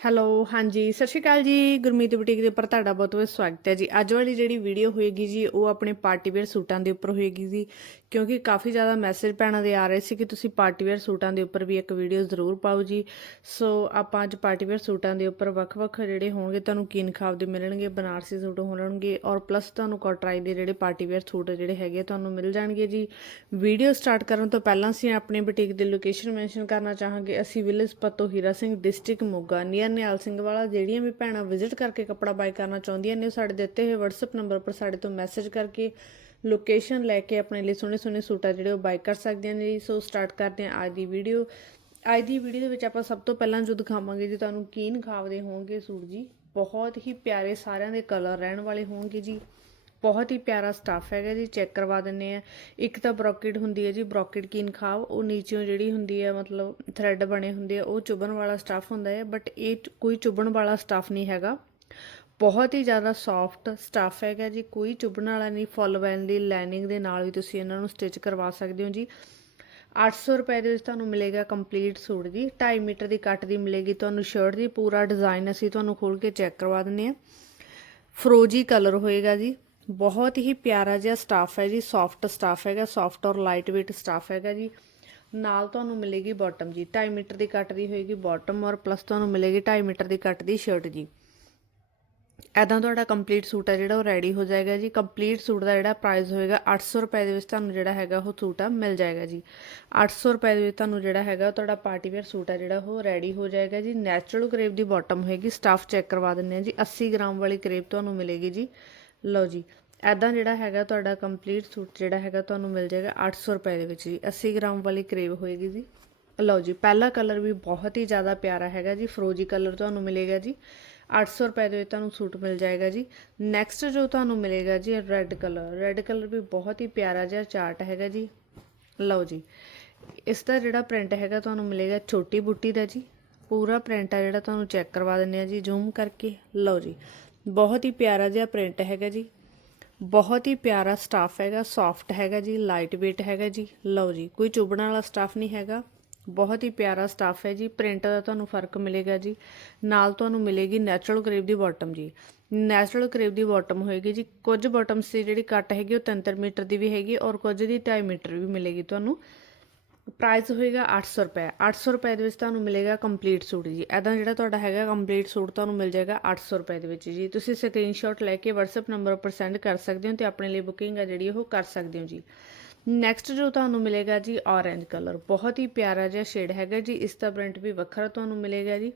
Hello, ਹਾਂਜੀ, ਸਤਿ ਸ਼੍ਰੀ ਅਕਾਲ ਜੀ। ਗੁਰਮੀਤ ਬੁਟੀਕ ਦੇ ਉੱਪਰ ਤੁਹਾਡਾ ਬਹੁਤ ਬਹੁਤ ਸਵਾਗਤ ਹੈ ਜੀ। ਅੱਜ ਵਾਲੀ ਜਿਹੜੀ ਵੀਡੀਓ ਹੋਏਗੀ ਜੀ, ਉਹ ਆਪਣੇ ਪਾਰਟੀ ਵੇਅਰ ਸੂਟਾਂ ਦੇ ਉੱਪਰ ਹੋਏਗੀ ਜੀ, ਕਿਉਂਕਿ ਕਾਫੀ ਜ਼ਿਆਦਾ ਮੈਸੇਜ ਪੈਣਾ ਦੇ ਆ ਰਹੇ ਸੀ ਕਿ ਤੁਸੀਂ ਪਾਰਟੀ ਵੇਅਰ ਸੂਟਾਂ ਦੇ ਉੱਪਰ ਵੀ ਇੱਕ ਵੀਡੀਓ ਜ਼ਰੂਰ ਪਾਓ ਜੀ। ਸੋ ਆਪਾਂ ਅੱਜ ਪਾਰਟੀ ਵੇਅਰ ਸੂਟਾਂ ਦੇ ਉੱਪਰ ਵੱਖ-ਵੱਖ ਜਿਹੜੇ ਹੋਣਗੇ, ਤੁਹਾਨੂੰ ਕੀਨ ਖਾਬ ਦੇ ਮਿਲਣਗੇ, ਬਨਾਰਸੀ ਸੂਟ ਹੋਣਗੇ, ਔਰ ਪਲੱਸ ਤੁਹਾਨੂੰ ਕੋਟਰਾਈ ਦੇ ਜਿਹੜੇ ਪਾਰਟੀ ਵੇਅਰ ਸੂਟ ਜਿਹੜੇ ਹੈਗੇ ਤੁਹਾਨੂੰ ਮਿਲ ਜਾਣਗੇ ਜੀ। ਵੀਡੀਓ ਸਟਾਰਟ ਕਰਨ ਤੋਂ ਪਹਿਲਾਂ ਅਸੀਂ ਆਪਣੇ ਬੁਟੀਕ ਦੀ ਲੋਕੇਸ਼ਨ ਮੈਂਸ਼ਨ ਕਰਨਾ ਚਾਹਾਂਗੇ। ਅਸੀਂ village Patto Hira Singh district Moga near Nihal Singh Wala ਜਿਹੜੀਆਂ ਵੀ ਭੈਣਾਂ ਵਿਜ਼ਿਟ ਕਰਕੇ ਕੱਪੜਾ ਬਾਈ ਕਰਨਾ ਚਾਹੁੰਦੀਆਂ ਨੇ ਸਾਡੇ ਦਿੱਤੇ ਹੋਏ WhatsApp ਨੰਬਰ ਪਰ ਸਾਡੇ ਤੋਂ ਮੈਸੇਜ ਕਰਕੇ ਲੋਕੇਸ਼ਨ ਲੈ ਕੇ ਆਪਣੇ ਲਈ ਸੋਹਣੇ ਸੋਹਣੇ ਸੂਟਾਂ ਜਿਹੜੇ ਉਹ ਬਾਈ ਕਰ ਸਕਦੀਆਂ ਨੇ ਜੀ। ਸੋ ਸਟਾਰਟ ਕਰਦੇ ਹਾਂ ਅੱਜ ਦੀ ਵੀਡੀਓ ਅੱਜ ਦੀ ਵੀਡੀਓ ਦੇ ਵਿੱਚ ਆਪਾਂ ਸਭ ਤੋਂ ਪਹਿਲਾਂ ਜੋ ਦਿਖਾਵਾਂਗੇ ਜੀ, ਤੁਹਾਨੂੰ ਕੀਨ ਖਾਵਦੇ ਹੋਣਗੇ ਸੂਟ ਜੀ। ਬਹੁਤ ਹੀ ਪਿਆਰੇ ਸਾਰਿਆਂ ਦੇ ਕਲਰ ਰਹਿਣ ਵਾਲੇ ਹੋਣਗੇ ਜੀ। ਬਹੁਤ ਹੀ ਪਿਆਰਾ ਸਟੱਫ ਹੈਗਾ ਜੀ ਚੈੱਕ ਕਰਵਾ ਦਿੰਨੇ ਆ ਇੱਕ ਤਾਂ ਬ੍ਰੋਕੇਡ ਹੁੰਦੀ ਹੈ ਜੀ ਬ੍ਰੋਕੇਡ ਕੀਨ ਖਾਵ ਉਹ ਨੀਚੇੋਂ ਜਿਹੜੀ ਹੁੰਦੀ ਹੈ, ਮਤਲਬ ਥ੍ਰੈਡ ਬਣੇ ਹੁੰਦੇ ਆ, ਉਹ ਚੁਬਣ ਵਾਲਾ ਸਟੱਫ ਹੁੰਦਾ ਹੈ। ਬਟ ਇਹ ਚ- ਕੋਈ ਚੁਬਣ ਵਾਲਾ ਸਟੱਫ ਨਹੀਂ ਹੈਗਾ। ਬਹੁਤ ਹੀ ਜ਼ਿਆਦਾ ਸੌਫਟ ਸਟੱਫ ਹੈਗਾ ਜੀ। ਕੋਈ ਚੁਬਣ ਵਾਲਾ ਨਹੀਂ ਫੁੱਲ ਵੈਨ ਦੀ ਲਾਈਨਿੰਗ ਦੇ ਨਾਲ ਵੀ ਤੁਸੀਂ ਇਹਨਾਂ ਨੂੰ ਸਟਿਚ ਕਰਵਾ ਸਕਦੇ ਹੋ ਜੀ। 800 ਰੁਪਏ ਦੇ ਵਿੱਚ ਤੁਹਾਨੂੰ ਮਿਲੇਗਾ ਕੰਪਲੀਟ ਸੂਟ ਜੀ। 2.5 ਮੀਟਰ ਦੀ ਕੱਟ ਦੀ ਮਿਲੇਗੀ ਤੁਹਾਨੂੰ ਸ਼ਰਟ ਦੀ। ਪੂਰਾ ਡਿਜ਼ਾਈਨ ਅਸੀਂ ਤੁਹਾਨੂੰ ਖੋਲ ਕੇ ਚੈੱਕ ਕਰਵਾ ਦਿੰਨੇ ਆ ਫਰੋਜੀ ਕਲਰ ਹੋਏਗਾ ਜੀ। ਬਹੁਤ ਹੀ ਪਿਆਰਾ ਜਿਹਾ ਸਟਾਫ ਹੈ ਜੀ ਸੌਫਟ ਸਟਾਫ ਹੈਗਾ ਸੌਫਟ ਔਰ ਲਾਈਟ weight ਸਟਾਫ ਹੈਗਾ ਜੀ। ਨਾਲ ਤੁਹਾਨੂੰ ਮਿਲੇਗੀ ਬਾਟਮ ਜੀ 2.5 ਮੀਟਰ ਦੀ ਕੱਟ ਦੀ ਹੋਏਗੀ ਬਾਟਮ ਔਰ ਪਲੱਸ ਤੁਹਾਨੂੰ ਮਿਲੇਗੀ 2.5 ਮੀਟਰ ਦੀ ਕੱਟ ਦੀ ਸ਼ਰਟ ਜੀ। ਐਦਾਂ ਤੁਹਾਡਾ ਕੰਪਲੀਟ ਸੂਟ ਹੈ ਜਿਹੜਾ, ਉਹ ਰੈਡੀ ਹੋ ਜਾਏਗਾ ਜੀ। ਕੰਪਲੀਟ ਸੂਟ ਦਾ ਜਿਹੜਾ ਪ੍ਰਾਈਸ ਹੋਏਗਾ 800 ਰੁਪਏ ਦੇ ਵਿੱਚ ਤੁਹਾਨੂੰ ਜਿਹੜਾ ਹੈਗਾ, ਉਹ ਸੂਟ ਆ, ਮਿਲ ਜਾਏਗਾ ਜੀ। 800 ਰੁਪਏ ਦੇ ਵਿੱਚ ਤੁਹਾਨੂੰ ਜਿਹੜਾ ਹੈਗਾ, ਉਹ ਤੁਹਾਡਾ ਪਾਰਟੀ ਵੇਅਰ ਸੂਟ ਹੈ ਜਿਹੜਾ, ਉਹ ਰੈਡੀ ਹੋ ਜਾਏਗਾ ਜੀ। ਨੈਚੁਰਲ ਕਰੇਪ ਦੀ ਬਾਟਮ ਹੋਏਗੀ ਸਟਾਫ ਚੈੱਕ ਕਰਵਾ ਦਿੰਦੇ ਆ ਜੀ। 80 ਗ੍ਰਾਮ ਵਾਲੀ ਕਰੇਪ ਤੁਹਾਨੂੰ ਮਿਲੇਗੀ ਜੀ। ਲਓ ਜੀ ਐਦਾਂ ਜਿਹੜਾ ਹੈਗਾ ਤੁਹਾਡਾ ਕੰਪਲੀਟ ਸੂਟ ਜਿਹੜਾ ਹੈਗਾ ਤੁਹਾਨੂੰ ਮਿਲ ਜਾਏਗਾ 800 ਰੁਪਏ ਦੇ ਵਿੱਚ ਜੀ 80 ਗ੍ਰਾਮ ਵਾਲੀ ਕਰੇਪ ਹੋਏਗੀ ਜੀ। ਲਓ ਜੀ, ਪਹਿਲਾ ਕਲਰ ਵੀ ਬਹੁਤ ਹੀ ਜ਼ਿਆਦਾ ਪਿਆਰਾ ਹੈਗਾ ਜੀ, ਫਰੋਜੀ ਕਲਰ ਤੁਹਾਨੂੰ ਮਿਲੇਗਾ ਜੀ 800 ਰੁਪਏ ਦੇ ਵਿੱਚ ਤੁਹਾਨੂੰ ਸੂਟ ਮਿਲ ਜਾਏਗਾ ਜੀ। ਨੈਕਸਟ ਜੋ ਤੁਹਾਨੂੰ ਮਿਲੇਗਾ ਜੀ ਰੈੱਡ ਕਲਰ ਰੈੱਡ ਕਲਰ ਵੀ ਬਹੁਤ ਹੀ ਪਿਆਰਾ ਜਿਹਾ ਚਾਰਟ ਹੈਗਾ ਜੀ। ਲਓ ਜੀ, ਇਸ ਦਾ ਜਿਹੜਾ ਪ੍ਰਿੰਟ ਹੈਗਾ ਤੁਹਾਨੂੰ ਮਿਲੇਗਾ ਛੋਟੀ ਬੁੱਟੀ ਦਾ ਜੀ, ਪੂਰਾ ਪ੍ਰਿੰਟ ਆ ਜਿਹੜਾ ਤੁਹਾਨੂੰ ਚੈੱਕ ਕਰਵਾ ਦਿੰਨੇ ਆ ਜੀ ਜ਼ੂਮ ਕਰਕੇ। ਲਓ ਜੀ ਬਹੁਤ ਹੀ ਪਿਆਰਾ ਜਿਹਾ ਪ੍ਰਿੰਟ ਹੈਗਾ ਜੀ। ਬਹੁਤ ਹੀ ਪਿਆਰਾ ਸਟਾਫ ਹੈਗਾ ਸੌਫਟ ਹੈਗਾ ਜੀ ਲਾਈਟ weight ਹੈਗਾ ਜੀ। ਲਓ ਜੀ, ਕੋਈ ਚੁਭਣ ਵਾਲਾ ਸਟਾਫ ਨਹੀਂ ਹੈਗਾ। ਬਹੁਤ ਹੀ ਪਿਆਰਾ ਸਟਾਫ ਹੈ ਜੀ। ਪ੍ਰਿੰਟ ਦਾ ਤੁਹਾਨੂੰ ਫ਼ਰਕ ਮਿਲੇਗਾ ਜੀ। ਨਾਲ ਤੁਹਾਨੂੰ ਮਿਲੇਗੀ ਨੈਚੁਰਲ ਕਰੇਪ ਦੀ ਬਾਟਮ ਜੀ। ਨੈਚੁਰਲ ਕਰੇਪ ਦੀ ਬਾਟਮ ਹੋਏਗੀ ਜੀ। ਕੁਝ ਬਾਟਮਸ ਦੀ ਜਿਹੜੀ ਕੱਟ ਹੈਗੀ ਉਹ 3 ਮੀਟਰ ਦੀ ਵੀ ਹੈਗੀ ਔਰ ਕੁਝ ਦੀ 2.5 ਮੀਟਰ ਵੀ ਮਿਲੇਗੀ ਤੁਹਾਨੂੰ। ਪ੍ਰਾਈਸ ਹੋਏਗਾ 800 ਰੁਪਏ। 800 ਰੁਪਏ ਦੇ ਵਿੱਚ ਤੁਹਾਨੂੰ ਮਿਲੇਗਾ ਕੰਪਲੀਟ ਸੂਟ ਜੀ। ਐਦਾਂ ਜਿਹੜਾ ਤੁਹਾਡਾ ਹੈਗਾ ਕੰਪਲੀਟ ਸੂਟ ਤੁਹਾਨੂੰ ਮਿਲ ਜਾਏਗਾ 800 ਰੁਪਏ ਦੇ ਵਿੱਚ ਜੀ। ਤੁਸੀਂ ਸਕਰੀਨਸ਼ਾਟ ਲੈ ਕੇ WhatsApp ਨੰਬਰ ਉੱਪਰ ਸੈਂਡ ਕਰ ਸਕਦੇ ਹੋ ਤੇ ਆਪਣੇ ਲਈ ਬੁਕਿੰਗ ਹੈ ਜਿਹੜੀ ਉਹ ਕਰ ਸਕਦੇ ਹੋ ਜੀ। ਨੈਕਸਟ ਜੋ ਤੁਹਾਨੂੰ ਮਿਲੇਗਾ ਜੀ ਔਰੇਂਜ ਕਲਰ ਬਹੁਤ ਹੀ ਪਿਆਰਾ ਜਿਹਾ ਸ਼ੇਡ ਹੈਗਾ ਜੀ। ਇਸ ਦਾ ਪ੍ਰਿੰਟ ਵੀ ਵੱਖਰਾ ਤੁਹਾਨੂੰ ਮਿਲੇਗਾ ਜੀ।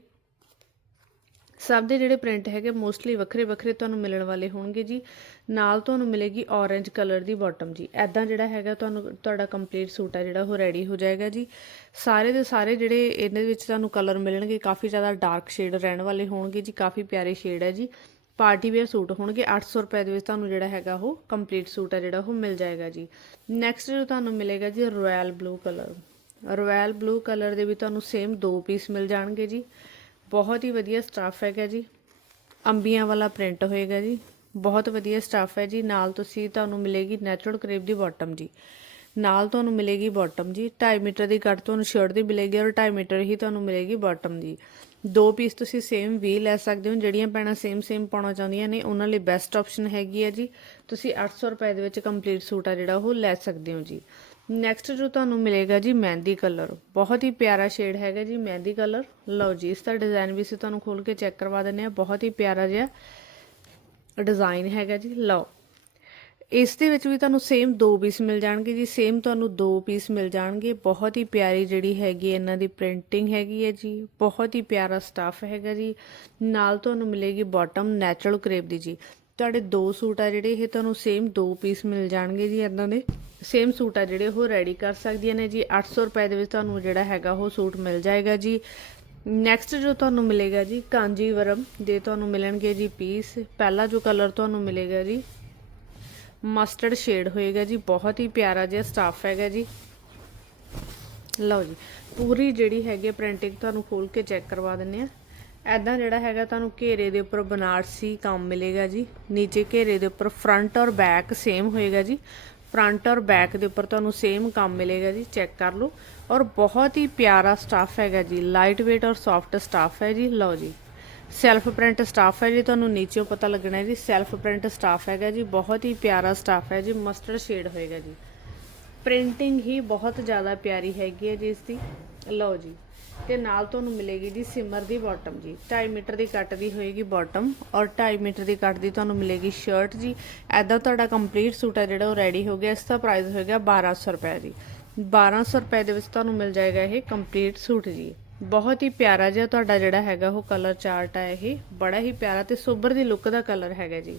ਸਭ ਦੇ ਜਿਹੜੇ ਪ੍ਰਿੰਟ ਹੈਗੇ ਮੋਸਟਲੀ ਵੱਖਰੇ ਵੱਖਰੇ ਤੁਹਾਨੂੰ ਮਿਲਣ ਵਾਲੇ ਹੋਣਗੇ ਜੀ। ਨਾਲ ਤੁਹਾਨੂੰ ਮਿਲੇਗੀ ਔਰੇਂਜ ਕਲਰ ਦੀ ਬਾਟਮ ਜੀ। ਐਦਾਂ ਜਿਹੜਾ ਹੈਗਾ ਤੁਹਾਨੂੰ, ਤੁਹਾਡਾ ਕੰਪਲੀਟ ਸੂਟ ਹੈ ਜਿਹੜਾ, ਉਹ ਰੈਡੀ ਹੋ ਜਾਏਗਾ ਜੀ। ਸਾਰੇ ਦੇ ਸਾਰੇ ਜਿਹੜੇ ਇਹਦੇ ਵਿੱਚ ਤੁਹਾਨੂੰ ਕਲਰ ਮਿਲਣਗੇ, ਕਾਫੀ ਜ਼ਿਆਦਾ ਡਾਰਕ ਸ਼ੇਡ ਰਹਿਣ ਵਾਲੇ ਹੋਣਗੇ ਜੀ, ਕਾਫੀ ਪਿਆਰੇ ਸ਼ੇਡ ਹੈ ਜੀ। ਪਾਰਟੀ ਵੇਅਰ ਸੂਟ ਹੋਣਗੇ 800 ਰੁਪਏ ਦੇ ਵਿੱਚ ਤੁਹਾਨੂੰ ਜਿਹੜਾ ਹੈਗਾ ਉਹ ਕੰਪਲੀਟ ਸੂਟ ਹੈ ਜਿਹੜਾ, ਉਹ ਮਿਲ ਜਾਏਗਾ ਜੀ। ਨੈਕਸਟ ਜੋ ਤੁਹਾਨੂੰ ਮਿਲੇਗਾ ਜੀ royal blue colour royal blue colour ਦੇ ਵੀ ਤੁਹਾਨੂੰ ਸੇਮ ਦੋ ਪੀਸ ਮਿਲ ਜਾਣਗੇ ਜੀ। ਬਹੁਤ ਹੀ ਵਧੀਆ ਸਟਾਫ ਹੈਗਾ ਜੀ। ਅੰਬੀਆਂ ਵਾਲਾ ਪ੍ਰਿੰਟ ਹੋਏਗਾ ਜੀ। ਬਹੁਤ ਵਧੀਆ ਸਟਾਫ ਹੈ ਜੀ। ਨਾਲ ਤੁਸੀਂ, ਤੁਹਾਨੂੰ ਮਿਲੇਗੀ ਨੈਚੁਰਲ ਕਰੇਪ ਦੀ ਬਾਟਮ ਜੀ। ਨਾਲ ਤੁਹਾਨੂੰ ਮਿਲੇਗੀ ਬਾਟਮ ਜੀ। 2.5 ਮੀਟਰ ਦੀ ਕੱਟ ਤੁਹਾਨੂੰ ਸ਼ਰਟ ਦੀ ਮਿਲੇਗੀ ਔਰ 2.5 ਮੀਟਰ ਹੀ ਤੁਹਾਨੂੰ ਮਿਲੇਗੀ ਬਾਟਮ ਦੀ ਦੋ ਪੀਸ ਤੁਸੀਂ ਸੇਮ ਵੀ ਲੈ ਸਕਦੇ ਹੋ। ਜਿਹੜੀਆਂ ਭੈਣਾਂ ਸੇਮ ਸੇਮ ਪਾਉਣਾ ਚਾਹੁੰਦੀਆਂ ਨੇ, ਉਹਨਾਂ ਲਈ ਬੈਸਟ ਆਪਸ਼ਨ ਹੈਗੀ ਹੈ ਜੀ। ਤੁਸੀਂ 800 ਰੁਪਏ ਦੇ ਵਿੱਚ ਕੰਪਲੀਟ ਸੂਟ ਆ ਜਿਹੜਾ, ਉਹ ਲੈ ਸਕਦੇ ਹੋ ਜੀ। ਨੈਕਸਟ ਜੋ ਤੁਹਾਨੂੰ ਮਿਲੇਗਾ ਜੀ ਮਹਿੰਦੀ ਕਲਰ ਬਹੁਤ ਹੀ ਪਿਆਰਾ ਸ਼ੇਡ ਹੈਗਾ ਜੀ ਮਹਿੰਦੀ ਕਲਰ ਲਓ ਜੀ, ਇਸ ਦਾ ਡਿਜ਼ਾਈਨ ਵੀ ਅਸੀਂ ਤੁਹਾਨੂੰ ਖੋਲ ਕੇ ਚੈੱਕ ਕਰਵਾ ਦਿੰਨੇ ਆ ਬਹੁਤ ਹੀ ਪਿਆਰਾ ਜਿਹਾ ਡਿਜ਼ਾਈਨ ਹੈਗਾ ਜੀ। ਲਓ, ਇਸ ਦੇ ਵਿੱਚ ਵੀ ਤੁਹਾਨੂੰ ਸੇਮ ਦੋ ਪੀਸ ਮਿਲ ਜਾਣਗੇ ਜੀ। ਸੇਮ ਤੁਹਾਨੂੰ ਦੋ ਪੀਸ ਮਿਲ ਜਾਣਗੇ। ਬਹੁਤ ਹੀ ਪਿਆਰੀ ਜਿਹੜੀ ਹੈਗੀ ਇਹਨਾਂ ਦੀ ਪ੍ਰਿੰਟਿੰਗ ਹੈਗੀ ਹੈ ਜੀ। ਬਹੁਤ ਹੀ ਪਿਆਰਾ ਸਟੱਫ ਹੈਗਾ ਜੀ। ਨਾਲ ਤੁਹਾਨੂੰ ਮਿਲੇਗੀ ਬਾਟਮ ਨੈਚੁਰਲ ਕਰੇਪ ਦੀ ਜੀ। ਤੁਹਾਡੇ ਦੋ ਸੂਟ ਆ ਜਿਹੜੇ, ਇਹ ਤੁਹਾਨੂੰ ਸੇਮ ਦੋ ਪੀਸ ਮਿਲ ਜਾਣਗੇ ਜੀ ਇਦਾਂ ਦੇ। ਸੇਮ ਸੂਟ ਆ ਜਿਹੜੇ, ਉਹ ਰੈਡੀ ਕਰ ਸਕਦੀਆਂ ਨੇ ਜੀ। 800 ਰੁਪਏ ਦੇ ਵਿੱਚ ਤੁਹਾਨੂੰ ਜਿਹੜਾ ਹੈਗਾ, ਉਹ ਸੂਟ ਮਿਲ ਜਾਏਗਾ ਜੀ। ਨੈਕਸਟ ਜੋ ਤੁਹਾਨੂੰ ਮਿਲੇਗਾ ਜੀ, ਕਾਂਜੀਵਰਮ ਦੇ ਤੁਹਾਨੂੰ ਮਿਲਣਗੇ ਜੀ ਪੀਸ ਪਹਿਲਾ ਜੋ ਕਲਰ ਤੁਹਾਨੂੰ ਮਿਲੇਗਾ ਜੀ ਮਸਟਰਡ ਸ਼ੇਡ ਹੋਏਗਾ ਜੀ। ਬਹੁਤ ਹੀ ਪਿਆਰਾ ਜਿਹਾ ਸਟਾਫ ਹੈਗਾ ਜੀ। ਲਓ ਜੀ, ਪੂਰੀ ਜਿਹੜੀ ਹੈਗੀ ਪ੍ਰਿੰਟਿੰਗ ਤੁਹਾਨੂੰ ਖੋਲ ਕੇ ਚੈੱਕ ਕਰਵਾ ਦਿੰਨੇ ਆ। ਐਦਾਂ ਜਿਹੜਾ ਹੈਗਾ ਤੁਹਾਨੂੰ ਘੇਰੇ ਦੇ ਉੱਪਰ ਬਨਾਰਸੀ ਕੰਮ ਮਿਲੇਗਾ ਜੀ। ਨੀਚੇ ਘੇਰੇ ਦੇ ਉੱਪਰ ਫਰੰਟ ਔਰ ਬੈਕ ਸੇਮ ਹੋਏਗਾ ਜੀ। ਫਰੰਟ ਔਰ ਬੈਕ ਦੇ ਉੱਪਰ ਤੁਹਾਨੂੰ ਸੇਮ ਕੰਮ ਮਿਲੇਗਾ ਜੀ ਚੈੱਕ ਕਰ ਲਓ। ਔਰ ਬਹੁਤ ਹੀ ਪਿਆਰਾ ਸਟਾਫ ਹੈਗਾ ਜੀ। ਲਾਈਟ weight ਔਰ ਸੌਫਟ ਸਟਾਫ ਹੈ ਜੀ। ਲਓ ਜੀ। ਸੈਲਫ ਪ੍ਰਿੰਟ ਸਟਾਫ ਹੈ ਜੀ। ਤੁਹਾਨੂੰ ਨੀਚੇੋਂ ਪਤਾ ਲੱਗਣਾ ਹੈ ਜੀ। ਸੈਲਫ ਪ੍ਰਿੰਟ ਸਟਾਫ ਹੈਗਾ ਜੀ। ਬਹੁਤ ਹੀ ਪਿਆਰਾ ਸਟਾਫ ਹੈ ਜੀ। ਮਸਟਰਡ ਸ਼ੇਡ ਹੋਏਗਾ ਜੀ। ਪ੍ਰਿੰਟਿੰਗ ਹੀ ਬਹੁਤ ਜ਼ਿਆਦਾ ਪਿਆਰੀ ਹੈਗੀ ਹੈ ਜੀ ਇਸ ਦੀ। ਲਓ ਜੀ। ਤੇ ਨਾਲ ਤੁਹਾਨੂੰ ਮਿਲੇਗੀ ਜੀ ਸਿਮਰ ਦੀ ਬਾਟਮ ਜੀ। 2.5 ਮੀਟਰ ਦੀ ਕੱਟ ਦੀ ਹੋਏਗੀ ਬਾਟਮ ਔਰ 2.5 ਮੀਟਰ ਦੀ ਕੱਟ ਦੀ ਤੁਹਾਨੂੰ ਮਿਲੇਗੀ ਸ਼ਰਟ ਜੀ। ਐਦਾਂ ਤੁਹਾਡਾ ਕੰਪਲੀਟ ਸੂਟ ਹੈ ਜਿਹੜਾ ਉਹ ਰੈਡੀ ਹੋ ਗਿਆ। ਇਸ ਦਾ ਪ੍ਰਾਈਸ ਹੋਏਗਾ 1200 ਰੁਪਏ ਜੀ। 1200 ਰੁਪਏ ਦੇ ਵਿੱਚ ਤੁਹਾਨੂੰ ਮਿਲ ਜਾਏਗਾ ਇਹ ਕੰਪਲੀਟ ਸੂਟ ਜੀ। ਬਹੁਤ ਹੀ ਪਿਆਰਾ ਜਿਹਾ ਤੁਹਾਡਾ ਜਿਹੜਾ ਹੈਗਾ ਉਹ ਕਲਰ ਚਾਰਟ ਹੈ ਇਹ। ਬੜਾ ਹੀ ਪਿਆਰਾ ਤੇ ਸੋਬਰ ਦੀ ਲੁੱਕ ਦਾ ਕਲਰ ਹੈਗਾ ਜੀ।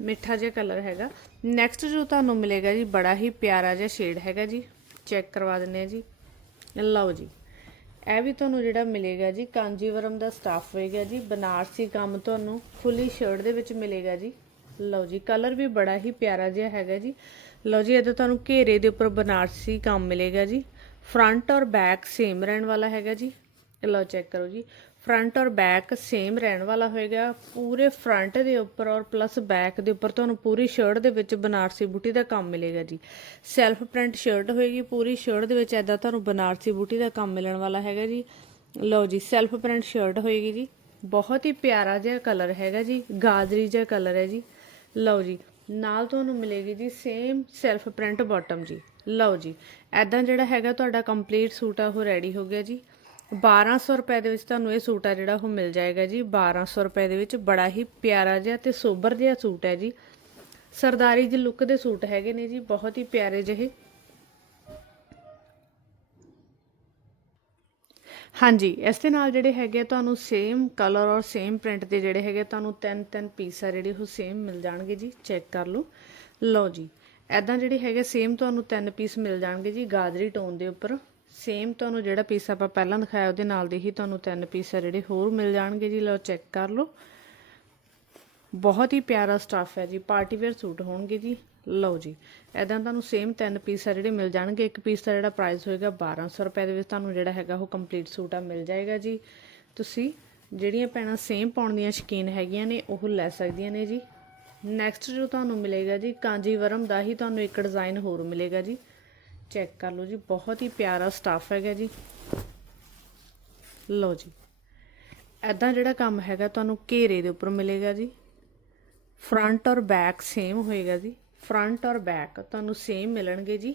ਮਿੱਠਾ ਜਿਹਾ ਕਲਰ ਹੈਗਾ। ਨੈਕਸਟ ਜੋ ਤੁਹਾਨੂੰ ਮਿਲੇਗਾ ਜੀ, ਬੜਾ ਹੀ ਪਿਆਰਾ ਜਿਹਾ ਸ਼ੇਡ ਹੈਗਾ ਜੀ। ਚੈੱਕ ਕਰਵਾ ਦਿੰਨੇ ਆ ਜੀ। ਲਓ ਜੀ। ਇਹ ਵੀ ਤੁਹਾਨੂੰ ਜਿਹੜਾ ਮਿਲੇਗਾ ਜੀ, ਕਾਂਜੀਵਰਮ ਦਾ ਸਟਾਫ ਹੋਏਗਾ ਜੀ, ਬਨਾਰਸੀ ਕੰਮ ਤੁਹਾਨੂੰ ਫੁੱਲੀ ਸ਼ਰਟ ਦੇ ਵਿੱਚ ਮਿਲੇਗਾ ਜੀ। ਲਓ ਜੀ ਕਲਰ ਵੀ ਬੜਾ ਹੀ ਪਿਆਰਾ ਜਿਹਾ ਹੈਗਾ ਜੀ। ਲਓ ਜੀ, ਇਹਦੇ ਤੁਹਾਨੂੰ ਘੇਰੇ ਦੇ ਉੱਪਰ ਬਨਾਰਸੀ ਕੰਮ ਮਿਲੇਗਾ ਜੀ। ਫਰੰਟ ਔਰ ਬੈਕ ਸੇਮ ਰਹਿਣ ਵਾਲਾ ਹੈਗਾ ਜੀ। ਲਓ ਚੈੱਕ ਕਰੋ ਜੀ। ਫਰੰਟ ਔਰ ਬੈਕ ਸੇਮ ਰਹਿਣ ਵਾਲਾ ਹੋਏਗਾ। ਪੂਰੇ ਫਰੰਟ ਦੇ ਉੱਪਰ ਔਰ ਪਲੱਸ ਬੈਕ ਦੇ ਉੱਪਰ ਤੁਹਾਨੂੰ ਪੂਰੀ ਸ਼ਰਟ ਦੇ ਵਿੱਚ ਬਨਾਰਸੀ ਬੂਟੀ ਦਾ ਕੰਮ ਮਿਲੇਗਾ ਜੀ। ਸੈਲਫ ਪ੍ਰਿੰਟ ਸ਼ਰਟ ਹੋਏਗੀ। ਪੂਰੀ ਸ਼ਰਟ ਦੇ ਵਿੱਚ ਐਦਾਂ ਤੁਹਾਨੂੰ ਬਨਾਰਸੀ ਬੂਟੀ ਦਾ ਕੰਮ ਮਿਲਣ ਵਾਲਾ ਹੈਗਾ ਜੀ। ਲਓ ਜੀ ਸੈਲਫ ਪ੍ਰਿੰਟ ਸ਼ਰਟ ਹੋਏਗੀ ਜੀ। ਬਹੁਤ ਹੀ ਪਿਆਰਾ ਜਿਹਾ ਕਲਰ ਹੈਗਾ ਜੀ। ਗਾਜਰੀ ਜਿਹਾ ਕਲਰ ਹੈ ਜੀ। ਲਓ ਜੀ, ਨਾਲ ਤੁਹਾਨੂੰ ਮਿਲੇਗੀ ਜੀ ਸੇਮ ਸੈਲਫ ਪ੍ਰਿੰਟ ਬਾਟਮ ਜੀ। ਲਓ ਜੀ ਐਦਾਂ ਜਿਹੜਾ ਹੈਗਾ ਤੁਹਾਡਾ ਕੰਪਲੀਟ ਸੂਟ ਆ, ਉਹ ਰੈਡੀ ਹੋ ਗਿਆ ਜੀ। 1200 ਰੁਪਏ ਦੇ ਵਿੱਚ ਤੁਹਾਨੂੰ ਇਹ ਸੂਟ ਆ ਜਿਹੜਾ ਉਹ ਮਿਲ ਜਾਏਗਾ ਜੀ। 1200 ਰੁਪਏ ਦੇ ਵਿੱਚ ਬੜਾ ਹੀ ਪਿਆਰਾ ਜਿਹਾ ਤੇ ਸੋਬਰ ਜਿਹਾ ਸੂਟ ਹੈ ਜੀ। ਸਰਦਾਰੀ ਦੀ ਲੁੱਕ ਦੇ ਸੂਟ ਹੈਗੇ ਨੇ ਜੀ, ਬਹੁਤ ਹੀ ਪਿਆਰੇ ਜਿਹੇ। ਹਾਂਜੀ, ਇਸ ਦੇ ਨਾਲ ਜਿਹੜੇ ਹੈਗੇ ਆ ਤੁਹਾਨੂੰ ਸੇਮ ਕਲਰ ਔਰ ਸੇਮ ਪ੍ਰਿੰਟ ਦੇ ਜਿਹੜੇ ਹੈਗੇ ਤੁਹਾਨੂੰ ਤਿੰਨ ਤਿੰਨ ਪੀਸ ਆ ਜਿਹੜੇ ਉਹ ਸੇਮ ਮਿਲ ਜਾਣਗੇ ਜੀ। ਚੈੱਕ ਕਰ ਲਓ। ਲਓ ਜੀ ਐਦਾਂ ਜਿਹੜੇ ਹੈਗੇ ਸੇਮ ਤੁਹਾਨੂੰ ਤਿੰਨ ਪੀਸ ਮਿਲ ਜਾਣਗੇ ਜੀ, ਗਾਜਰੀ ਟੋਨ ਦੇ ਉੱਪਰ। ਸੇਮ ਤੁਹਾਨੂੰ ਜਿਹੜਾ ਪੀਸ ਆਪਾਂ ਪਹਿਲਾਂ ਦਿਖਾਇਆ, ਉਹਦੇ ਨਾਲ ਦੇ ਹੀ ਤੁਹਾਨੂੰ ਤਿੰਨ ਪੀਸ ਆ ਜਿਹੜੇ ਹੋਰ ਮਿਲ ਜਾਣਗੇ ਜੀ। ਲਓ ਚੈੱਕ ਕਰ ਲਓ। ਬਹੁਤ ਹੀ ਪਿਆਰਾ ਸਟਾਫ ਹੈ ਜੀ। ਪਾਰਟੀ ਵੇਅਰ ਸੂਟ ਹੋਣਗੇ ਜੀ। ਲਓ ਜੀ। ਐਦਾਂ ਤੁਹਾਨੂੰ ਸੇਮ ਤਿੰਨ ਪੀਸ ਆ ਜਿਹੜੇ ਮਿਲ ਜਾਣਗੇ। ਇੱਕ ਪੀਸ ਦਾ ਜਿਹੜਾ ਪ੍ਰਾਈਸ ਹੋਏਗਾ 1200 ਰੁਪਏ ਦੇ ਵਿੱਚ ਤੁਹਾਨੂੰ ਜਿਹੜਾ ਹੈਗਾ ਉਹ ਕੰਪਲੀਟ ਸੂਟ ਆ, ਮਿਲ ਜਾਏਗਾ ਜੀ। ਤੁਸੀਂ ਜਿਹੜੀਆਂ ਪੈਣਾ ਸੇਮ ਪਾਉਣ ਦੀਆਂ ਸ਼ਕੀਨ ਹੈਗੀਆਂ ਨੇ, ਉਹ ਲੈ ਸਕਦੀਆਂ ਨੇ ਜੀ। ਨੈਕਸਟ ਜੋ ਤੁਹਾਨੂੰ ਮਿਲੇਗਾ ਜੀ, ਕਾਂਜੀਵਰਮ ਦਾ ਹੀ ਤੁਹਾਨੂੰ ਇੱਕ ਡਿਜ਼ਾਈਨ ਹੋਰ ਮਿਲੇਗਾ ਜੀ। ਚੈੱਕ ਕਰ ਲਓ ਜੀ, ਬਹੁਤ ਹੀ ਪਿਆਰਾ ਸਟਾਫ ਹੈਗਾ ਜੀ। ਲਓ ਜੀ ਐਦਾਂ ਜਿਹੜਾ ਕੰਮ ਹੈਗਾ ਤੁਹਾਨੂੰ ਘੇਰੇ ਦੇ ਉੱਪਰ ਮਿਲੇਗਾ ਜੀ। ਫਰੰਟ ਔਰ ਬੈਕ ਸੇਮ ਹੋਏਗਾ ਜੀ। ਫਰੰਟ ਔਰ ਬੈਕ ਤੁਹਾਨੂੰ ਸੇਮ ਮਿਲਣਗੇ ਜੀ।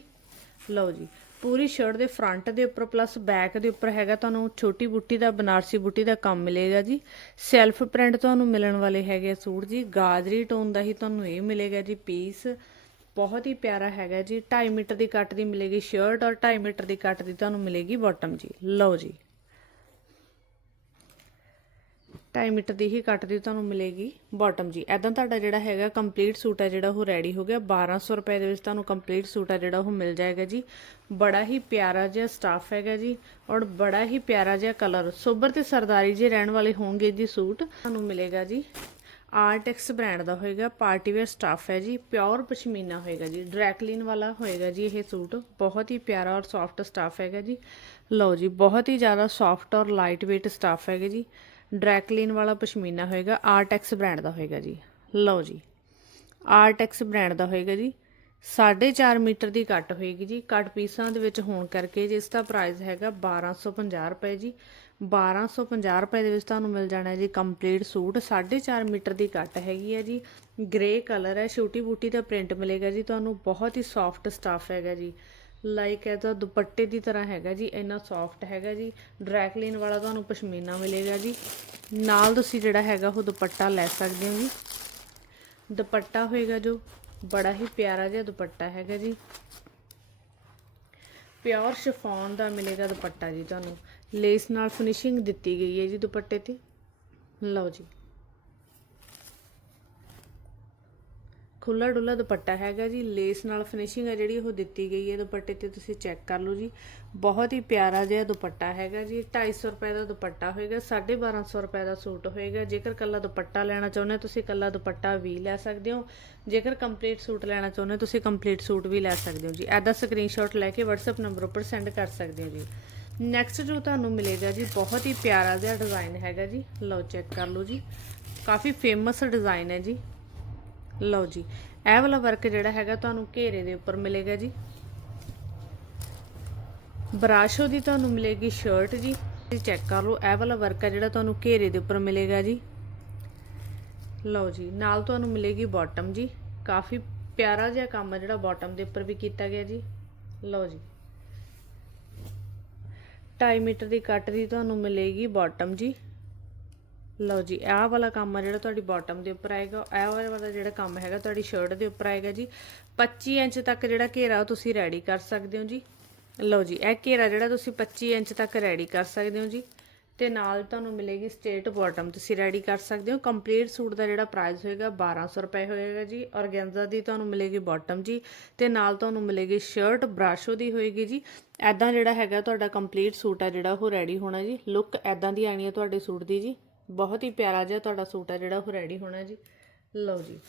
ਲਓ ਜੀ, ਪੂਰੀ ਸ਼ਰਟ ਦੇ ਫਰੰਟ ਦੇ ਉੱਪਰ ਪਲੱਸ ਬੈਕ ਦੇ ਉੱਪਰ ਹੈਗਾ ਤੁਹਾਨੂੰ ਛੋਟੀ ਬੁੱਟੀ ਦਾ, ਬਨਾਰਸੀ ਬੁੱਟੀ ਦਾ ਕੰਮ ਮਿਲੇਗਾ ਜੀ। ਸੈਲਫ ਪ੍ਰਿੰਟ ਤੁਹਾਨੂੰ ਮਿਲਣ ਵਾਲੇ ਹੈਗੇ ਸੂਟ ਜੀ। ਗਾਜਰੀ ਟੋਨ ਦਾ ਹੀ ਤੁਹਾਨੂੰ ਇਹ ਮਿਲੇਗਾ ਜੀ ਪੀਸ ਬਹੁਤ ਹੀ ਪਿਆਰਾ ਹੈਗਾ ਜੀ। 2.5 ਮੀਟਰ ਦੀ ਕੱਟ ਦੀ ਮਿਲੇਗੀ ਸ਼ਰਟ ਔਰ 2.5 ਮੀਟਰ ਦੀ ਕੱਟ ਦੀ ਤੁਹਾਨੂੰ ਮਿਲੇਗੀ ਬਾਟਮ ਜੀ। ਲਓ ਜੀ। 2.5 ਮੀਟਰ ਦੀ ਹੀ ਕੱਟ ਦੀ ਤੁਹਾਨੂੰ ਮਿਲੇਗੀ ਬਾਟਮ ਜੀ। ਐਦਾਂ ਤੁਹਾਡਾ ਜਿਹੜਾ ਹੈਗਾ ਕੰਪਲੀਟ ਸੂਟ ਹੈ ਜਿਹੜਾ ਉਹ ਰੈਡੀ ਹੋ ਗਿਆ। 1200 ਰੁਪਏ ਦੇ ਵਿੱਚ ਤੁਹਾਨੂੰ ਕੰਪਲੀਟ ਸੂਟ ਹੈ ਜਿਹੜਾ ਉਹ ਮਿਲ ਜਾਏਗਾ ਜੀ। ਬੜਾ ਹੀ ਪਿਆਰਾ ਜਿਹਾ ਸਟਾਫ ਹੈਗਾ ਜੀ ਔਰ ਬੜਾ ਹੀ ਪਿਆਰਾ ਜਿਹਾ ਕਲਰ ਸੋਬਰ ਤੇ ਸਰਦਾਰੀ ਜੇ ਰਹਿਣ ਵਾਲੇ ਹੋਣਗੇ ਜੀ ਸੂਟ, ਤੁਹਾਨੂੰ ਮਿਲੇਗਾ ਜੀ। ਆਰਟੈਕਸ ਬ੍ਰਾਂਡ ਦਾ ਹੋਏਗਾ, ਪਾਰਟੀ ਵੇਅਰ ਸਟਾਫ ਹੈ ਜੀ, ਪਿਓਰ ਪਸ਼ਮੀਨਾ ਹੋਏਗਾ ਜੀ ਡਰੈਕਲਿਨ ਵਾਲਾ ਹੋਏਗਾ ਜੀ ਇਹ ਸੂਟ, ਬਹੁਤ ਹੀ ਪਿਆਰਾ ਔਰ ਸੌਫਟ ਸਟਾਫ ਹੈਗਾ ਜੀ। ਲਓ ਜੀ, ਬਹੁਤ ਹੀ ਜ਼ਿਆਦਾ ਸੌਫਟ ਔਰ ਲਾਈਟ weight ਸਟਾਫ ਹੈਗਾ ਜੀ ਡਰੈਕਲਿਨ ਵਾਲਾ ਪਸ਼ਮੀਨਾ ਹੋਏਗਾ ਆਰਟੈਕਸ ਬ੍ਰਾਂਡ ਦਾ ਹੋਏਗਾ ਜੀ। ਲਓ ਜੀ ਆਰਟੈਕਸ ਬ੍ਰਾਂਡ ਦਾ ਹੋਏਗਾ ਜੀ 4.5 ਮੀਟਰ ਦੀ ਕੱਟ ਹੋਏਗੀ ਜੀ, ਕੱਟ ਪੀਸਾਂ ਦੇ ਵਿੱਚ ਹੋਣ ਕਰਕੇ ਜਿਸ ਦਾ ਪ੍ਰਾਈਸ ਹੈਗਾ 1250 ਰੁਪਏ ਜੀ 1250 ਰੁਪਏ ਦੇ ਵਿੱਚ ਤੁਹਾਨੂੰ ਮਿਲ ਜਾਣਾ ਜੀ ਕੰਪਲੀਟ ਸੂਟ। 4.5 ਮੀਟਰ ਦੀ ਕੱਟ ਹੈਗੀ ਹੈ ਜੀ। ਗ੍ਰੇ ਕਲਰ ਹੈ ਛੋਟੀ ਬੂਟੀ ਦਾ ਪ੍ਰਿੰਟ ਮਿਲੇਗਾ ਜੀ। ਤੁਹਾਨੂੰ ਬਹੁਤ ਹੀ ਸੌਫਟ ਸਟਾਫ ਹੈਗਾ ਜੀ। ਲਾਈਕ ਐਦਾ ਦੁਪੱਟੇ ਦੀ ਤਰ੍ਹਾਂ ਹੈਗਾ ਜੀ, ਇੰਨਾ ਸੌਫਟ ਹੈਗਾ ਜੀ। ਡਰੈਕਲਿਨ ਵਾਲਾ ਤੁਹਾਨੂੰ ਪਸ਼ਮੀਨਾ ਮਿਲੇਗਾ ਜੀ। ਨਾਲ ਤੁਸੀਂ ਜਿਹੜਾ ਹੈਗਾ ਉਹ ਦੁਪੱਟਾ ਲੈ ਸਕਦੇ ਹੋ ਜੀ। ਦੁਪੱਟਾ ਹੋਏਗਾ ਜੋ, ਬੜਾ ਹੀ ਪਿਆਰਾ ਜਿਹਾ ਦੁਪੱਟਾ ਹੈਗਾ ਜੀ। ਪਿਓਰ ਸ਼ਿਫੋਨ ਦਾ ਮਿਲੇਗਾ ਦੁਪੱਟਾ ਜੀ ਤੁਹਾਨੂੰ। ਲੇਸ ਨਾਲ ਫਿਨਿਸ਼ਿੰਗ ਦਿੱਤੀ ਗਈ ਹੈ ਜੀ ਦੁਪੱਟੇ ਤੇ। ਲਓ ਜੀ। ਖੁੱਲਾ ਡੁੱਲਾ ਦੁਪੱਟਾ ਹੈਗਾ ਜੀ। ਲੇਸ ਨਾਲ ਫਿਨਿਸ਼ਿੰਗ ਹੈ ਜਿਹੜੀ ਉਹ ਦਿੱਤੀ ਗਈ ਹੈ ਦੁਪੱਟੇ ਤੇ। ਤੁਸੀਂ ਚੈੱਕ ਕਰ ਲਓ ਜੀ। ਬਹੁਤ ਹੀ ਪਿਆਰਾ ਜਿਹਾ ਦੁਪੱਟਾ ਹੈਗਾ ਜੀ। 250 ਰੁਪਏ ਦਾ ਦੁਪੱਟਾ ਹੋਏਗਾ 1250 ਰੁਪਏ ਦਾ ਸੂਟ ਹੋਏਗਾ। ਜੇਕਰ ਕੱਲਾ ਦੁਪੱਟਾ ਲੈਣਾ ਚਾਹੁੰਦੇ ਹੋ, ਤੁਸੀਂ ਕੱਲਾ ਦੁਪੱਟਾ ਵੀ ਲੈ ਸਕਦੇ ਹੋ। ਜੇਕਰ ਕੰਪਲੀਟ ਸੂਟ ਲੈਣਾ ਚਾਹੁੰਦੇ ਹੋ, ਤੁਸੀਂ ਕੰਪਲੀਟ ਸੂਟ ਵੀ ਲੈ ਸਕਦੇ ਹੋ ਜੀ। ਐਦਾ ਸਕਰੀਨਸ਼ਾਟ ਲੈ ਕੇ WhatsApp ਨੰਬਰ ਉੱਪਰ ਸੈਂਡ ਕਰ ਸਕਦੇ ਹੋ ਜੀ। ਨੈਕਸਟ ਜੋ ਤੁਹਾਨੂੰ ਮਿਲੇਗਾ ਜੀ, ਬਹੁਤ ਹੀ ਪਿਆਰਾ ਜਿਹਾ ਡਿਜ਼ਾਈਨ ਹੈਗਾ ਜੀ। ਲਓ ਚੈੱਕ ਕਰ ਲਓ ਜੀ। ਕਾਫੀ ਫੇਮਸ ਡਿਜ਼ਾਈਨ ਹੈ ਜੀ। ਲਓ ਜੀ, ਇਹ ਵਾਲਾ ਵਰਕ ਜਿਹੜਾ ਹੈਗਾ ਤੁਹਾਨੂੰ ਘੇਰੇ ਦੇ ਉੱਪਰ ਮਿਲੇਗਾ ਜੀ। ਬਰਾਸ਼ੋ ਦੀ ਤੁਹਾਨੂੰ ਮਿਲੇਗੀ ਸ਼ਰਟ ਜੀ। ਜੀ ਚੈੱਕ ਕਰ ਲਓ, ਇਹ ਵਾਲਾ ਵਰਕ ਹੈ ਜਿਹੜਾ ਤੁਹਾਨੂੰ ਘੇਰੇ ਦੇ ਉੱਪਰ ਮਿਲੇਗਾ ਜੀ। ਲਓ ਜੀ, ਨਾਲ ਤੁਹਾਨੂੰ ਮਿਲੇਗੀ ਬਾਟਮ ਜੀ। ਕਾਫੀ ਪਿਆਰਾ ਜਿਹਾ ਕੰਮ ਹੈ ਜਿਹੜਾ ਬਾਟਮ ਦੇ ਉੱਪਰ ਵੀ ਕੀਤਾ ਗਿਆ ਜੀ। ਲਓ ਜੀ। 2.5 ਮੀਟਰ ਦੀ ਕੱਟ ਦੀ ਤੁਹਾਨੂੰ ਮਿਲੇਗੀ ਬਾਟਮ ਜੀ। ਲਓ ਜੀ, ਆਹ ਵਾਲਾ ਕੰਮ ਆ ਜਿਹੜਾ ਤੁਹਾਡੀ ਬਾਟਮ ਦੇ ਉੱਪਰ ਆਏਗਾ। ਇਹ ਵਾਲਾ ਜਿਹੜਾ ਕੰਮ ਹੈਗਾ ਤੁਹਾਡੀ ਸ਼ਰਟ ਦੇ ਉੱਪਰ ਆਏਗਾ ਜੀ। 25 ਇੰਚ ਤੱਕ ਜਿਹੜਾ ਘੇਰਾ ਉਹ ਤੁਸੀਂ ਰੈਡੀ ਕਰ ਸਕਦੇ ਹੋ ਜੀ। ਲਓ ਜੀ, ਇਹ ਘੇਰਾ ਜਿਹੜਾ ਤੁਸੀਂ 25 ਇੰਚ ਤੱਕ ਰੈਡੀ ਕਰ ਸਕਦੇ ਹੋ ਜੀ। ਤੇ ਨਾਲ ਤੁਹਾਨੂੰ ਮਿਲੇਗੀ ਸਟੇਟ ਬਾਟਮ ਤੁਸੀਂ ਰੈਡੀ ਕਰ ਸਕਦੇ ਹੋ। ਕੰਪਲੀਟ ਸੂਟ ਦਾ ਜਿਹੜਾ ਪ੍ਰਾਈਸ ਹੋਏਗਾ 1200 ਰੁਪਏ ਹੋਏਗਾ ਜੀ। ਔਰਗੈਂਜ਼ਾ ਦੀ ਤੁਹਾਨੂੰ ਮਿਲੇਗੀ ਬਾਟਮ ਜੀ, ਤੇ ਨਾਲ ਤੁਹਾਨੂੰ ਮਿਲੇਗੀ ਸ਼ਰਟ ਬ੍ਰਾਸ਼ੋ ਦੀ ਹੋਏਗੀ ਜੀ। ਐਦਾਂ ਜਿਹੜਾ ਹੈਗਾ ਤੁਹਾਡਾ ਕੰਪਲੀਟ ਸੂਟ ਆ ਜਿਹੜਾ ਉਹ ਰੈਡੀ ਹੋਣਾ ਜੀ। ਲੁੱਕ ਐਦਾਂ ਦੀ ਆਣੀ ਹੈ ਤੁਹਾਡੇ ਸੂਟ ਦੀ ਜੀ। ਬਹੁਤ ਹੀ ਪਿਆਰਾ ਜਿਹਾ ਤੁਹਾਡਾ ਸੂਟ ਆ ਜਿਹੜਾ ਉਹ ਰੈਡੀ ਹੋਣਾ ਜੀ। ਲਓ ਜੀ।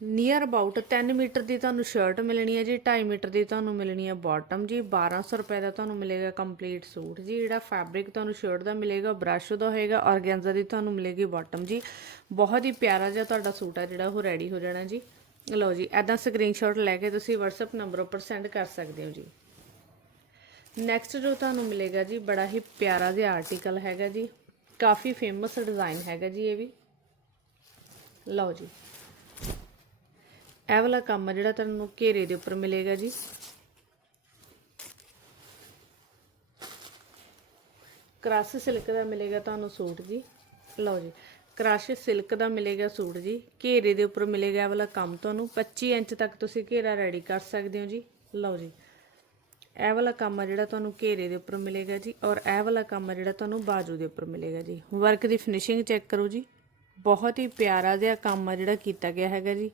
ਨੀਅਰ ਅਬਾਊਟ 10 ਮੀਟਰ ਦੀ ਤੁਹਾਨੂੰ ਸ਼ਰਟ ਮਿਲਣੀ ਹੈ ਜੀ 2.5 ਮੀਟਰ ਦੀ ਤੁਹਾਨੂੰ ਮਿਲਣੀ ਹੈ ਬਾਟਮ ਜੀ 1200 ਰੁਪਏ ਦਾ ਤੁਹਾਨੂੰ ਮਿਲੇਗਾ ਕੰਪਲੀਟ ਸੂਟ ਜੀ, ਜਿਹੜਾ ਫੈਬਰਿਕ ਤੁਹਾਨੂੰ ਸ਼ਰਟ ਦਾ ਮਿਲੇਗਾ ਬ੍ਰਸ਼ ਦਾ ਹੋਏਗਾ ਔਰਗੈਂਜ਼ਾ ਦੀ ਤੁਹਾਨੂੰ ਮਿਲੇਗੀ ਬਾਟਮ ਜੀ। ਬਹੁਤ ਹੀ ਪਿਆਰਾ ਜਿਹਾ ਤੁਹਾਡਾ ਸੂਟ ਆ ਜਿਹੜਾ, ਉਹ ਰੈਡੀ ਹੋ ਜਾਣਾ ਜੀ। ਲਓ ਜੀ ਐਦਾਂ ਸਕਰੀਨਸ਼ਾਟ ਲੈ ਕੇ ਤੁਸੀਂ WhatsApp ਨੰਬਰ ਉੱਪਰ ਸੈਂਡ ਕਰ ਸਕਦੇ ਹੋ ਜੀ। ਨੈਕਸਟ ਜੋ ਤੁਹਾਨੂੰ ਮਿਲੇਗਾ ਜੀ, ਬੜਾ ਹੀ ਪਿਆਰਾ ਜਿਹਾ ਆਰਟੀਕਲ ਹੈਗਾ ਜੀ। ਕਾਫੀ ਫੇਮਸ ਡਿਜ਼ਾਈਨ ਹੈਗਾ ਜੀ ਇਹ ਵੀ। ਲਓ ਜੀ। ਇਹ ਵਾਲਾ ਕੰਮ ਜਿਹੜਾ ਤੁਹਾਨੂੰ ਘੇਰੇ ਦੇ ਉੱਪਰ ਮਿਲੇਗਾ ਜੀ। ਕ੍ਰਸ਼ ਸਿਲਕ ਦਾ ਮਿਲੇਗਾ ਤੁਹਾਨੂੰ ਸੂਟ ਜੀ। ਲਓ ਜੀ, ਕ੍ਰਸ਼ ਸਿਲਕ ਦਾ ਮਿਲੇਗਾ ਸੂਟ ਜੀ। ਘੇਰੇ ਦੇ ਉੱਪਰ ਮਿਲੇਗਾ ਇਹ ਵਾਲਾ ਕੰਮ ਤੁਹਾਨੂੰ 25 ਇੰਚ ਤੱਕ ਤੁਸੀਂ ਘੇਰਾ ਰੈਡੀ ਕਰ ਸਕਦੇ ਹੋ ਜੀ। ਲਓ ਜੀ, ਇਹ ਵਾਲਾ ਕੰਮ ਆ ਜਿਹੜਾ ਤੁਹਾਨੂੰ ਘੇਰੇ ਦੇ ਉੱਪਰ ਮਿਲੇਗਾ ਜੀ ਔਰ ਇਹ ਵਾਲਾ ਕੰਮ ਆ ਜਿਹੜਾ ਤੁਹਾਨੂੰ ਬਾਜੂ ਦੇ ਉੱਪਰ ਮਿਲੇਗਾ ਜੀ। ਵਰਕ ਦੀ ਫਿਨਿਸ਼ਿੰਗ ਚੈੱਕ ਕਰੋ ਜੀ। ਬਹੁਤ ਹੀ ਪਿਆਰਾ ਜਿਹਾ ਕੰਮ ਆ ਜਿਹੜਾ ਕੀਤਾ ਗਿਆ ਹੈਗਾ ਜੀ।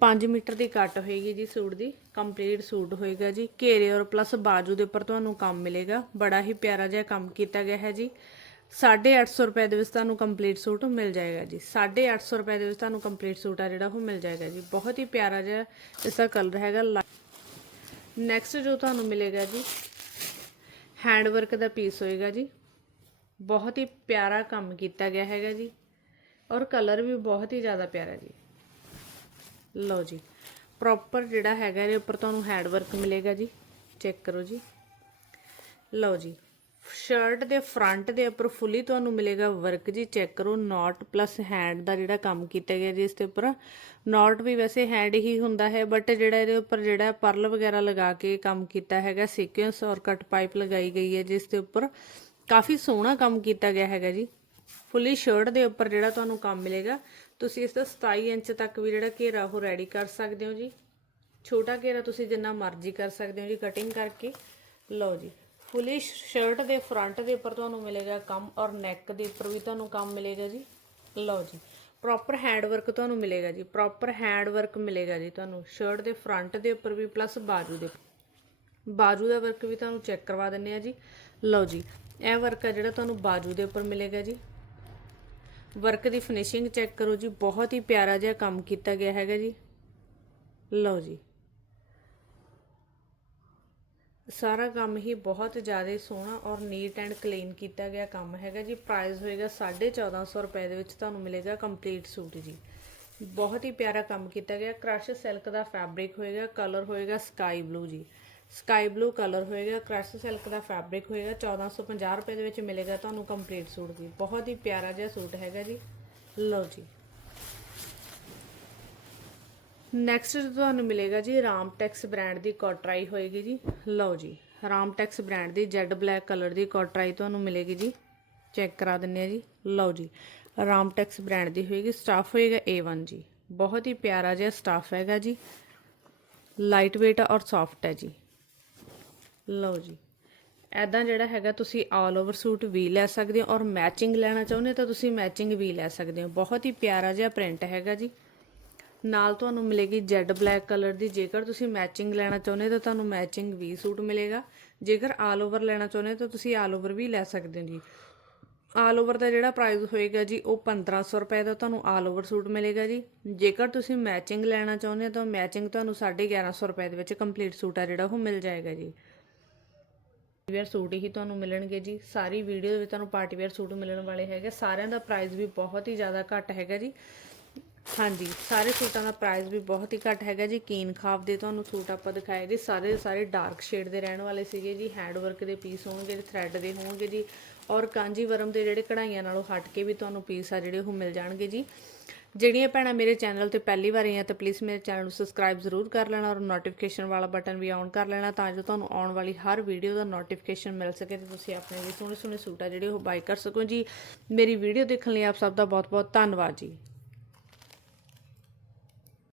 5 ਮੀਟਰ ਦੀ ਕੱਟ ਹੋਏਗੀ ਜੀ ਸੂਟ ਦੀ ਕੰਪਲੀਟ ਸੂਟ ਹੋਏਗਾ ਜੀ। ਘੇਰੇ ਔਰ ਪਲੱਸ ਬਾਜੂ ਦੇ ਉੱਪਰ ਤੁਹਾਨੂੰ ਕੰਮ ਮਿਲੇਗਾ। ਬੜਾ ਹੀ ਪਿਆਰਾ ਜਿਹਾ ਕੰਮ ਕੀਤਾ ਗਿਆ ਹੈ ਜੀ। 850 ਰੁਪਏ ਦੇ ਵਿੱਚ ਤੁਹਾਨੂੰ ਕੰਪਲੀਟ ਸੂਟ ਮਿਲ ਜਾਏਗਾ ਜੀ। 850 ਰੁਪਏ ਦੇ ਵਿੱਚ ਤੁਹਾਨੂੰ ਕੰਪਲੀਟ ਸੂਟ ਆ ਜਿਹੜਾ, ਉਹ ਮਿਲ ਜਾਏਗਾ ਜੀ। ਬਹੁਤ ਹੀ ਪਿਆਰਾ ਜਿਹਾ ਇਸ ਦਾ ਕਲਰ ਹੈਗਾ ਨੈਕਸਟ ਜੋ ਤੁਹਾਨੂੰ ਮਿਲੇਗਾ ਜੀ ਹੈਂਡ ਵਰਕ ਦਾ ਪੀਸ ਹੋਏਗਾ ਜੀ। ਬਹੁਤ ਹੀ ਪਿਆਰਾ ਕੰਮ ਕੀਤਾ ਗਿਆ ਹੈਗਾ ਜੀ। ਔਰ ਕਲਰ ਵੀ ਬਹੁਤ ਹੀ ਜ਼ਿਆਦਾ ਪਿਆਰਾ ਜੀ। ਲਓ ਜੀ ਪ੍ਰੋਪਰ ਜਿਹੜਾ ਹੈਗਾ ਇਹਦੇ ਉੱਪਰ ਤੁਹਾਨੂੰ ਹੈਂਡ ਵਰਕ ਮਿਲੇਗਾ ਜੀ ਚੈੱਕ ਕਰੋ ਜੀ। ਲਓ ਜੀ ਸ਼ਰਟ ਦੇ ਫਰੰਟ ਦੇ ਉੱਪਰ ਫੁੱਲੀ ਤੁਹਾਨੂੰ ਮਿਲੇਗਾ ਵਰਕ ਜੀ ਚੈੱਕ ਕਰੋ ਨਾਟ ਪਲੱਸ ਹੈਂਡ ਦਾ ਜਿਹੜਾ ਕੰਮ ਕੀਤਾ ਗਿਆ ਜੀ ਇਸ ਦੇ ਉੱਪਰ। ਨਾਟ ਵੀ ਵੈਸੇ ਹੈਂਡ ਹੀ ਹੁੰਦਾ ਹੈ ਬਟ ਜਿਹੜਾ ਇਹਦੇ ਉੱਪਰ ਜਿਹੜਾ ਪਰਲ ਵਗੈਰਾ ਲਗਾ ਕੇ ਕੰਮ ਕੀਤਾ ਹੈਗਾ ਸੀਕੁਐਂਸ ਔਰ ਕਟ ਪਾਈਪ ਲਗਾਈ ਗਈ ਹੈ ਜਿਸ ਦੇ ਉੱਪਰ। ਕਾਫੀ ਸੋਹਣਾ ਕੰਮ ਕੀਤਾ ਗਿਆ ਹੈਗਾ ਜੀ। ਫੁੱਲੀ ਸ਼ਰਟ ਦੇ ਉੱਪਰ ਜਿਹੜਾ ਤੁਹਾਨੂੰ ਕੰਮ ਮਿਲੇਗਾ ਤੁਸੀਂ ਇਸ ਦਾ 27 ਇੰਚ ਤੱਕ ਵੀ ਜਿਹੜਾ ਘੇਰਾ ਉਹ ਰੈਡੀ ਕਰ ਸਕਦੇ ਹੋ ਜੀ। ਛੋਟਾ ਘੇਰਾ ਤੁਸੀਂ ਜਿੰਨਾ ਮਰਜ਼ੀ ਕਰ ਸਕਦੇ ਹੋ ਜੀ ਕਟਿੰਗ ਕਰਕੇ। ਲਓ ਜੀ ਫੁੱਲੀ ਸ਼ਰਟ ਦੇ ਫਰੰਟ ਦੇ ਉੱਪਰ ਤੁਹਾਨੂੰ ਮਿਲੇਗਾ ਕੰਮ ਔਰ ਨੈਕ ਦੇ ਉੱਪਰ ਵੀ ਤੁਹਾਨੂੰ ਕੰਮ ਮਿਲੇਗਾ ਜੀ। ਲਓ ਜੀ ਪ੍ਰੋਪਰ ਹੈਂਡ ਵਰਕ ਤੁਹਾਨੂੰ ਮਿਲੇਗਾ ਜੀ ਪ੍ਰੋਪਰ ਹੈਂਡ ਵਰਕ ਮਿਲੇਗਾ ਜੀ ਤੁਹਾਨੂੰ। ਸ਼ਰਟ ਦੇ ਫਰੰਟ ਦੇ ਉੱਪਰ ਵੀ ਪਲੱਸ ਬਾਜੂ ਦੇ ਬਾਜੂ ਦਾ ਵਰਕ ਵੀ ਤੁਹਾਨੂੰ ਚੈੱਕ ਕਰਵਾ ਦਿੰਨੇ ਆ ਜੀ। ਲਓ ਜੀ, ਇਹ ਵਰਕ ਆ ਜਿਹੜਾ ਤੁਹਾਨੂੰ ਬਾਜੂ ਦੇ ਉੱਪਰ ਮਿਲੇਗਾ ਜੀ। ਵਰਕ ਦੀ ਫਿਨਿਸ਼ਿੰਗ ਚੈੱਕ ਕਰੋ ਜੀ, ਬਹੁਤ ਹੀ ਪਿਆਰਾ ਜਿਹਾ ਕੰਮ ਕੀਤਾ ਗਿਆ ਹੈਗਾ ਜੀ। ਲਓ ਜੀ। ਸਾਰਾ ਕੰਮ ਹੀ ਬਹੁਤ ਜ਼ਿਆਦਾ ਸੋਹਣਾ ਔਰ ਨੀਟ ਐਂਡ ਕਲੀਨ ਕੀਤਾ ਗਿਆ ਕੰਮ ਹੈਗਾ ਜੀ। ਪ੍ਰਾਈਸ ਹੋਏਗਾ 1450 ਰੁਪਏ ਦੇ ਵਿੱਚ ਤੁਹਾਨੂੰ ਮਿਲੇਗਾ ਕੰਪਲੀਟ ਸੂਟ ਜੀ। ਬਹੁਤ ਹੀ ਪਿਆਰਾ ਕੰਮ ਕੀਤਾ ਗਿਆ। ਕ੍ਰਸ਼ ਸਿਲਕ ਦਾ ਫੈਬਰਿਕ ਹੋਏਗਾ ਕਲਰ ਹੋਏਗਾ ਸਕਾਈ ਬਲੂ ਜੀ। ਸਕਾਈ ਬਲੂ ਕਲਰ ਹੋਏਗਾ ਕ੍ਰਸ਼ ਸਿਲਕ ਦਾ ਫੈਬਰਿਕ ਹੋਏਗਾ 1450 ਰੁਪਏ ਦੇ ਵਿੱਚ ਮਿਲੇਗਾ ਤੁਹਾਨੂੰ ਕੰਪਲੀਟ ਸੂਟ ਜੀ। ਬਹੁਤ ਹੀ ਪਿਆਰਾ ਜਿਹਾ ਸੂਟ ਹੈਗਾ ਜੀ। ਲਓ ਜੀ। ਨੈਕਸਟ ਤੁਹਾਨੂੰ ਮਿਲੇਗਾ ਜੀ ਰਾਮਟੈਕਸ ਬ੍ਰਾਂਡ ਦੀ ਕੋਟਰਾਈ ਹੋਏਗੀ ਜੀ। ਲਓ ਜੀ ਰਾਮਟੈਕਸ ਬ੍ਰਾਂਡ ਦੀ ਜੈਡ ਬਲੈਕ ਕਲਰ ਦੀ ਕੋਟਰਾਈ ਤੁਹਾਨੂੰ ਮਿਲੇਗੀ ਜੀ। ਚੈੱਕ ਕਰਾ ਦਿੰਨੇ ਆ ਜੀ। ਲਓ ਜੀ ਰਾਮਟੈਕਸ ਬ੍ਰਾਂਡ ਦੀ ਹੋਏਗੀ ਸਟਾਫ ਹੋਏਗਾ A1 ਜੀ। ਬਹੁਤ ਹੀ ਪਿਆਰਾ ਜਿਹਾ ਸਟਾਫ ਹੈਗਾ ਜੀ। ਲਾਈਟ weight ਔਰ ਸੌਫਟ ਹੈ ਜੀ। ਲਓ ਜੀ। ਐਦਾਂ ਜਿਹੜਾ ਹੈਗਾ, ਤੁਸੀਂ ਆਲ ਓਵਰ ਸੂਟ ਵੀ ਲੈ ਸਕਦੇ ਹੋ ਔਰ ਮੈਚਿੰਗ ਲੈਣਾ ਚਾਹੁੰਦੇ ਤਾਂ ਤੁਸੀਂ ਮੈਚਿੰਗ ਵੀ ਲੈ ਸਕਦੇ ਹੋ। ਬਹੁਤ ਹੀ ਪਿਆਰਾ ਜਿਹਾ ਪ੍ਰਿੰਟ ਹੈਗਾ ਜੀ। ਨਾਲ ਤੁਹਾਨੂੰ ਮਿਲੇਗੀ ਜੈਡ ਬਲੈਕ ਕਲਰ ਦੀ। ਜੇਕਰ ਤੁਸੀਂ ਮੈਚਿੰਗ ਲੈਣਾ ਚਾਹੁੰਦੇ ਤਾਂ ਤੁਹਾਨੂੰ ਮੈਚਿੰਗ ਵੀ ਸੂਟ ਮਿਲੇਗਾ। ਜੇਕਰ ਆਲ ਓਵਰ ਲੈਣਾ ਚਾਹੁੰਦੇ ਤਾਂ ਤੁਸੀਂ ਆਲ ਓਵਰ ਵੀ ਲੈ ਸਕਦੇ ਹੋ ਜੀ। ਆਲ ਓਵਰ ਦਾ ਜਿਹੜਾ ਪ੍ਰਾਈਸ ਹੋਏਗਾ ਜੀ, ਉਹ 1500 ਰੁਪਏ ਦਾ ਤੁਹਾਨੂੰ ਆਲ ਓਵਰ ਸੂਟ ਮਿਲੇਗਾ ਜੀ। ਜੇਕਰ ਤੁਸੀਂ ਮੈਚਿੰਗ ਲੈਣਾ ਚਾਹੁੰਦੇ ਹੋ ਤਾਂ ਮੈਚਿੰਗ ਤੁਹਾਨੂੰ 1150 ਰੁਪਏ ਦੇ ਵਿੱਚ ਕੰਪਲੀਟ ਸੂਟ ਆ ਜਿਹੜਾ, ਉਹ ਮਿਲ ਜਾਏਗਾ ਜੀ। ਵੇਅਰ ਸੂਟ ਹੀ ਤੁਹਾਨੂੰ ਮਿਲਣਗੇ ਜੀ। ਸਾਰੀ ਵੀਡੀਓ ਦੇ ਵਿੱਚ ਤੁਹਾਨੂੰ ਪਾਰਟੀ ਵੇਅਰ ਸੂਟ ਮਿਲਣ ਵਾਲੇ ਹੈਗੇ। ਸਾਰਿਆਂ ਦਾ ਪ੍ਰਾਈਸ ਵੀ ਬਹੁਤ ਹੀ ਜ਼ਿਆਦਾ ਘੱਟ ਹੈਗਾ ਜੀ। ਹਾਂਜੀ, ਸਾਰੇ ਸੂਟਾਂ ਦਾ ਪ੍ਰਾਈਸ ਵੀ ਬਹੁਤ ਹੀ ਘੱਟ ਹੈਗਾ ਜੀ। ਕੀਨ ਖਾਬ ਦੇ ਤੁਹਾਨੂੰ ਸੂਟ ਆਪਾਂ ਦਿਖਾਏ ਜੀ। ਸਾਰੇ ਸਾਰੇ ਡਾਰਕ ਸ਼ੇਡ ਦੇ ਰਹਿਣ ਵਾਲੇ ਸੀਗੇ ਜੀ। ਹੈਂਡ ਵਰਕ ਦੇ ਪੀਸ ਹੋਣਗੇ ਥ੍ਰੈਡ ਦੇ ਹੋਣਗੇ ਜੀ। ਔਰ ਕਾਂਜੀਵਰਮ ਦੇ ਜਿਹੜੇ ਕਢਾਈਆਂ ਨਾਲੋਂ ਹਟ ਕੇ ਵੀ ਤੁਹਾਨੂੰ ਪੀਸ ਆ ਜਿਹੜੇ ਉਹ ਮਿਲ ਜਾਣਗੇ ਜੀ। ਜਿਹੜੀਆਂ ਭੈਣਾਂ ਮੇਰੇ ਚੈਨਲ ਤੇ ਪਹਿਲੀ ਵਾਰ ਆਈਆਂ ਤਾਂ ਪਲੀਜ਼ ਮੇਰੇ ਚੈਨਲ ਨੂੰ ਸਬਸਕ੍ਰਾਈਬ ਜ਼ਰੂਰ ਕਰ ਲੈਣਾ ਔਰ ਨੋਟੀਫਿਕੇਸ਼ਨ ਵਾਲਾ ਬਟਨ ਵੀ ਔਨ ਕਰ ਲੈਣਾ ਤਾਂ ਜੋ ਤੁਹਾਨੂੰ ਆਉਣ ਵਾਲੀ ਹਰ ਵੀਡੀਓ ਦਾ ਨੋਟੀਫਿਕੇਸ਼ਨ ਮਿਲ ਸਕੇ ਤੇ ਤੁਸੀਂ ਆਪਣੇ ਵੀ ਸੋਹਣੇ ਸੋਹਣੇ ਸੂਟ ਆ ਜਿਹੜੇ ਉਹ ਬਾਈ ਕਰ ਸਕੋ ਜੀ। ਮੇਰੀ ਵੀਡੀਓ ਦੇਖਣ ਲਈ ਆਪ ਸਭ ਦਾ ਬਹੁਤ ਬਹੁਤ ਧੰਨਵਾਦ ਜੀ।